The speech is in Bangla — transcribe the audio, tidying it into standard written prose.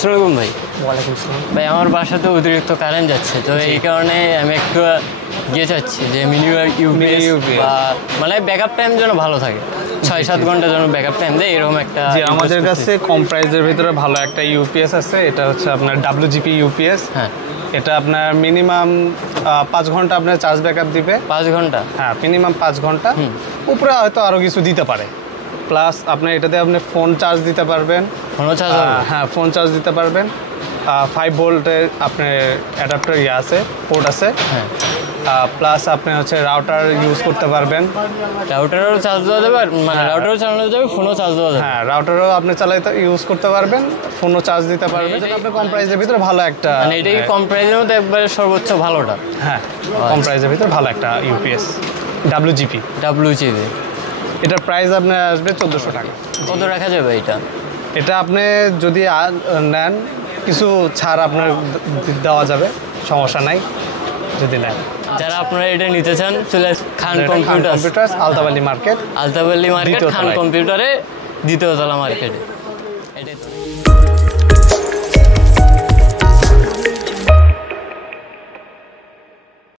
আসসালামু আলাইকুম ভাই। ওয়ালাইকুম আসসালাম। ভাই আমার বাসাতে অতিরিক্ত কারেন্ট যাচ্ছে, তো এই কারণে আমি একটু গিয়ে চাচ্ছি যে মিনিমাম ইউপিএস বা মানে ব্যাকআপ টাইম যেন ভালো থাকে, 6-7 ঘন্টা যেন ব্যাকআপ টাইম দেয়, এরকম একটা। জি, আমাদের কাছে কম প্রাইসের ভিতরে ভালো একটা ইউপিএস আছে, এটা হচ্ছে আপনার WGP ইউপিএস। হ্যাঁ, এটা আপনার মিনিমাম 5 ঘন্টা আপনার চার্জ ব্যাকআপ দিবে। 5 ঘন্টা? হ্যাঁ, মিনিমাম 5 ঘন্টা। উপরে হয়তো আরও কিছু দিতে পারে। প্লাস আপনার এটাতে আপনি ফোন চার্জ দিতে পারবেন। ফোনও চার্জ হবে? হ্যাঁ, ফোন চার্জ দিতে পারবেন। 5 ভোল্টের আপনার অ্যাডাপ্টার আছে, পোর্ট আছে। হ্যাঁ, প্লাস আপনি হচ্ছে রাউটার ইউজ করতে পারবেন। রাউটারও চার্জ দেওয়া যাবে, মানে রাউটারও চালানো যাবে, ফোনও চার্জ দেওয়া যাবে? হ্যাঁ, রাউটারও আপনি চালাতে ইউজ করতে পারবেন, ফোনও চার্জ দিতে পারবেন। আপনি কম প্রাইসের ভিতরে ভালো একটা, মানে এটাই কম প্রাইসের মধ্যে একবারে সর্বোচ্চ ভালোটা? হ্যাঁ, কম প্রাইসের ভিতরে ভালো একটা ইউপিএস WGP। ডাব্লিউজিবি। এটার প্রাইস আপনার আসবে 1400 টাকা। কত রাখা যাবে এটা? এটা আপনি যদি নেন কিছু ছাড় আপনার দেওয়া যাবে, সমস্যা নাই যদি নেন। যারা আপনারা এটা নিতে চান চলে খান খান কম্পিউটার, আলতাবালি মার্কেট, আলতাবালি মার্কেট, দ্বিতীয় খান তলায়। কম্পিউটারে, দ্বিতীয় তলা মার্কেটে। এটাই তো।